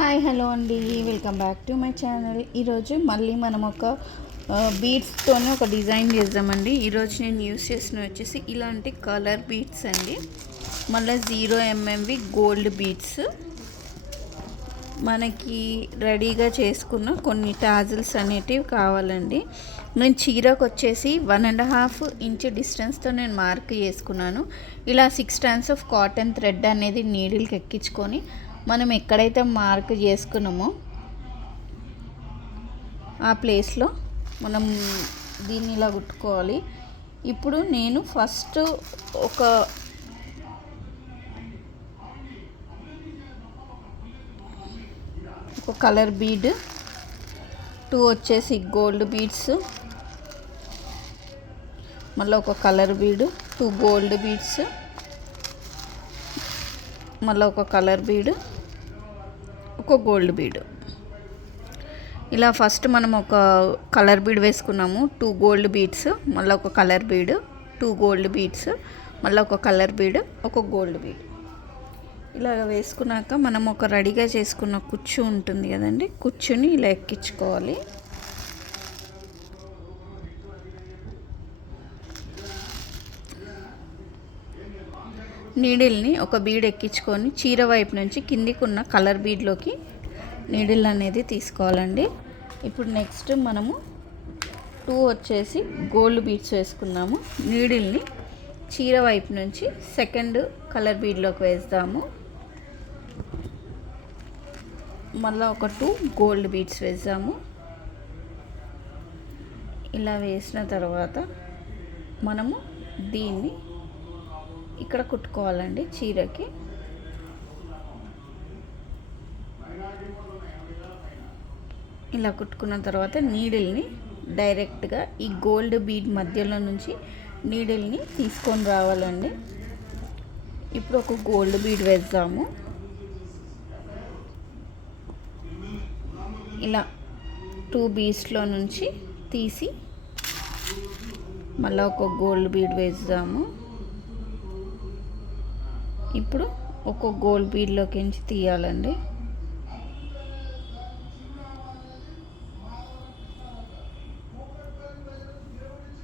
Hi hello అండి, welcome back to my channel. ఈరోజు మళ్ళీ మనం ఒక బీడ్స్తోనే ఒక డిజైన్ చేద్దామండి. ఈరోజు నేను యూస్ చేసిన వచ్చేసి ఇలాంటి కలర్ బీడ్స్ అండి. మళ్ళీ 0mm గోల్డ్ బీడ్స్. మనకి రెడీగా చేసుకున్న కొన్ని టాజిల్స్ అనేటివి కావాలండి. నేను చీరకు వచ్చేసి 1.5 ఇంచ్ డిస్టెన్స్తో నేను మార్క్ చేసుకున్నాను. ఇలా 6 strands ఆఫ్ కాటన్ థ్రెడ్ అనేది నీడిల్కి ఎక్కించుకొని మనం ఎక్కడైతే మార్క్ చేసుకున్నామో ఆ ప్లేస్లో మనం దీన్ని ఇలా కుట్టుకోవాలి. ఇప్పుడు నేను ఫస్ట్ ఒక కలర్ బీడ్, 2 వచ్చేసి గోల్డ్ బీడ్స్, మళ్ళీ ఒక కలర్ బీడ్, 2 గోల్డ్ బీడ్స్, మళ్ళీ ఒక కలర్ బీడ్, ఒక గోల్డ్ బీడ్. ఇలా ఫస్ట్ మనం ఒక కలర్ బీడ్ వేసుకున్నాము, 2 గోల్డ్ బీడ్స్, మళ్ళీ ఒక కలర్ బీడ్, 2 గోల్డ్ బీడ్స్, మళ్ళీ ఒక కలర్ బీడ్, ఒక గోల్డ్ బీడ్. ఇలా వేసుకున్నాక మనం ఒక రెడీగా చేసుకున్న కుచ్చు ఉంటుంది కదండి, కుచ్చుని ఇలా ఎక్కించుకోవాలి. నీడిల్ని ఒక బీడ్ ఎక్కించుకొని చీర వైపు నుంచి కిందికి ఉన్న కలర్ బీడ్లోకి నీడిల్ అనేది తీసుకోవాలండి. ఇప్పుడు నెక్స్ట్ మనము 2 వచ్చేసి గోల్డ్ బీడ్స్ వేసుకున్నాము. నీడిల్ని చీర వైపు నుంచి సెకండ్ కలర్ బీడ్లోకి వేద్దాము. మళ్ళీ ఒక 2 గోల్డ్ బీడ్స్ వేద్దాము. ఇలా వేసిన తర్వాత మనము దీన్ని ఇక్కడ కుట్టుకోవాలండి చీరకి. ఇలా కుట్టుకున్న తర్వాత నీడిల్ని డైరెక్ట్గా ఈ గోల్డ్ బీడ్ మధ్యలో నుంచి నీడిల్ని తీసుకొని రావాలండి. ఇప్పుడు ఒక గోల్డ్ బీడ్ వేద్దాము. ఇలా 2 బీడ్స్లో నుంచి తీసి మళ్ళీ ఒక గోల్డ్ బీడ్ వేద్దాము. ఇప్పుడు ఒక గోల్డ్ బీడ్లోకి తీయాలండి.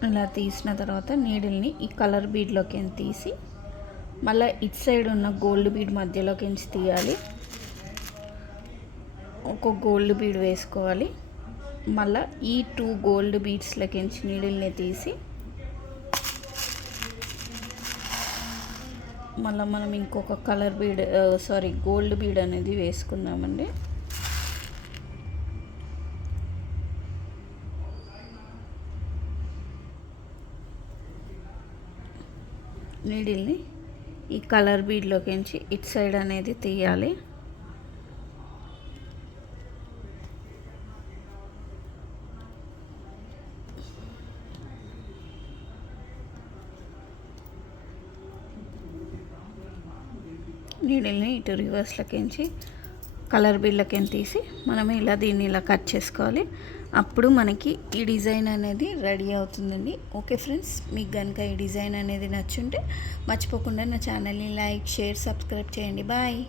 ఇలా తీసిన తర్వాత నీడిల్ని ఈ కలర్ బీడ్లోకి తీసి మళ్ళీ ఇటు సైడ్ ఉన్న గోల్డ్ బీడ్ మధ్యలోకి తీయాలి. ఒక గోల్డ్ బీడ్ వేసుకోవాలి. మళ్ళీ ఈ 2 గోల్డ్ బీడ్స్లోకి నీడిల్ని తీసి మళ్ళీ మనం ఇంకొక కలర్ బీడ్ గోల్డ్ బీడ్ అనేది వేసుకుందామండి. నీడిల్ని ఈ కలర్ బీడ్లోకి ఇటు సైడ్ అనేది తీయాలి. నీడిల్ని ఇటు రివర్స్లోకి కలర్ బీడ్లకి తీసి మనం ఇలా దీన్ని ఇలా కట్ చేసుకోవాలి. అప్పుడు మనకి ఈ డిజైన్ అనేది రెడీ అవుతుందండి. ఓకే ఫ్రెండ్స్, మీకు కనుక ఈ డిజైన్ అనేది నచ్చుంటే మర్చిపోకుండా నా ఛానల్ని లైక్, షేర్, సబ్స్క్రైబ్ చేయండి. బాయ్.